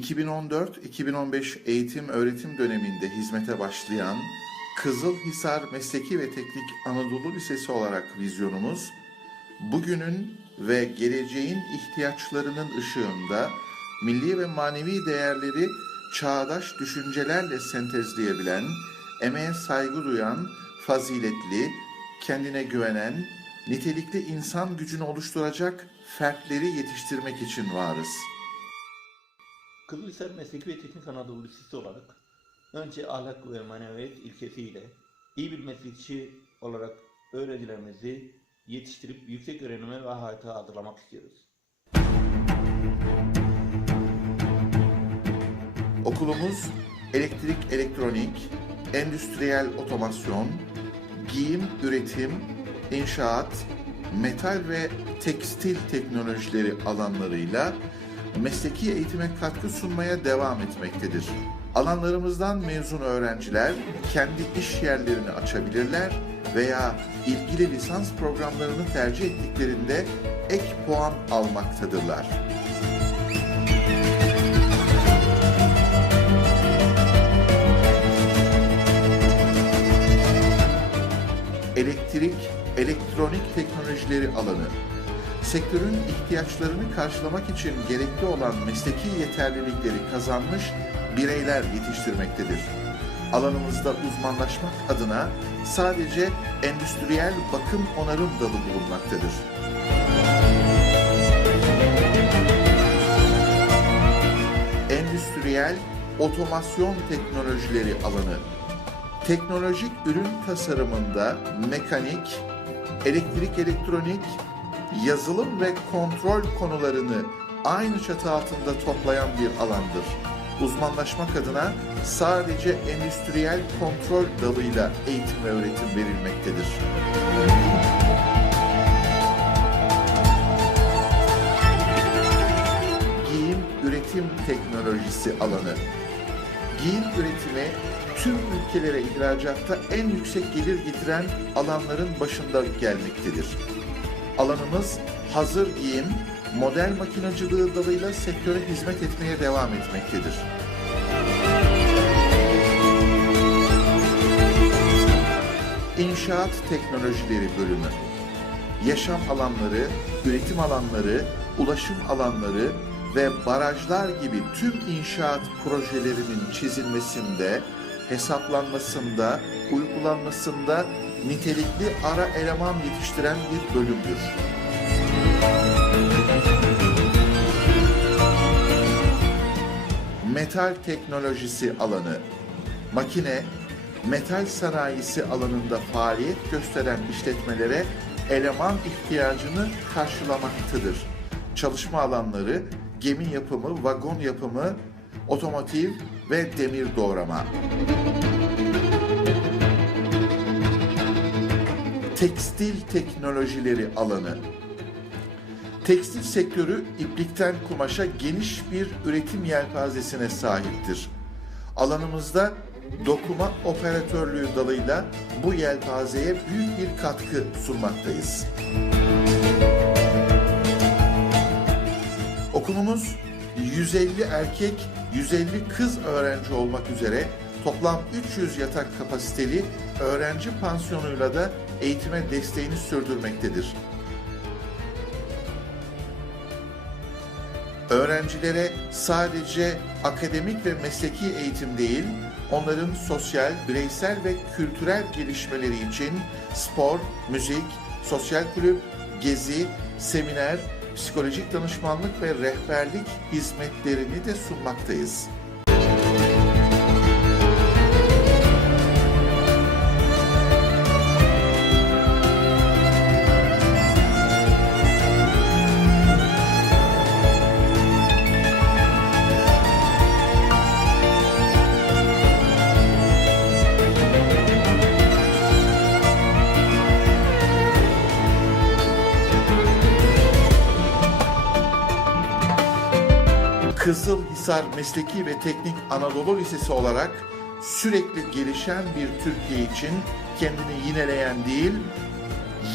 2014-2015 eğitim öğretim döneminde hizmete başlayan Kızılhisar Mesleki ve Teknik Anadolu Lisesi olarak vizyonumuz, bugünün ve geleceğin ihtiyaçlarının ışığında milli ve manevi değerleri çağdaş düşüncelerle sentezleyebilen, emeğe saygı duyan, faziletli, kendine güvenen, nitelikli insan gücünü oluşturacak fertleri yetiştirmek için varız. Kızılhisar Mesleki ve Teknik Anadolu Lisesi olarak önce ahlak ve maneviyat ilkesiyle iyi bir meslekçi olarak öğrencilerimizi yetiştirip yüksek öğrenime ve hayata hazırlamak istiyoruz. Okulumuz elektrik, elektronik, endüstriyel otomasyon, giyim, üretim, inşaat, metal ve tekstil teknolojileri alanlarıyla mesleki eğitime katkı sunmaya devam etmektedir. Alanlarımızdan mezun öğrenciler kendi iş yerlerini açabilirler veya ilgili lisans programlarını tercih ettiklerinde ek puan almaktadırlar. elektrik, elektronik teknolojileri alanı, sektörün ihtiyaçlarını karşılamak için gerekli olan mesleki yeterlilikleri kazanmış bireyler yetiştirmektedir. Alanımızda uzmanlaşmak adına sadece endüstriyel bakım onarım dalı bulunmaktadır. Endüstriyel otomasyon teknolojileri alanı teknolojik ürün tasarımında mekanik, elektrik elektronik, yazılım ve kontrol konularını aynı çatı altında toplayan bir alandır. Uzmanlaşmak adına sadece endüstriyel kontrol dalıyla eğitim ve öğretim verilmektedir. Giyim üretim teknolojisi alanı giyim üretimi tüm ülkelere ihracatta en yüksek gelir getiren alanların başında gelmektedir. Alanımız hazır giyim, model makinacılığı dalıyla sektöre hizmet etmeye devam etmektedir. İnşaat Teknolojileri Bölümü Yaşam alanları, üretim alanları, ulaşım alanları ve barajlar gibi tüm inşaat projelerinin çizilmesinde, hesaplanmasında, uygulanmasında nitelikli ara eleman yetiştiren bir bölümdür. Metal teknolojisi alanı, makine, metal sanayisi alanında faaliyet gösteren işletmelere eleman ihtiyacını karşılamaktadır. Çalışma alanları gemi yapımı, vagon yapımı, otomotiv ve demir doğrama. Tekstil teknolojileri alanı. Tekstil sektörü iplikten kumaşa geniş bir üretim yelpazesine sahiptir. Alanımızda dokuma operatörlüğü dalıyla bu yelpazeye büyük bir katkı sunmaktayız. Okulumuz 150 erkek, 150 kız öğrenci olmak üzere toplam 300 yatak kapasiteli öğrenci pansiyonuyla da eğitime desteğini sürdürmektedir. Öğrencilere sadece akademik ve mesleki eğitim değil, onların sosyal, bireysel ve kültürel gelişmeleri için spor, müzik, sosyal kulüp, gezi, seminer, psikolojik danışmanlık ve rehberlik hizmetlerini de sunmaktayız. Kızılhisar Mesleki ve Teknik Anadolu Lisesi olarak sürekli gelişen bir Türkiye için kendini yineleyen değil,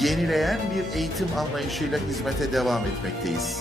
yenileyen bir eğitim anlayışıyla hizmete devam etmekteyiz.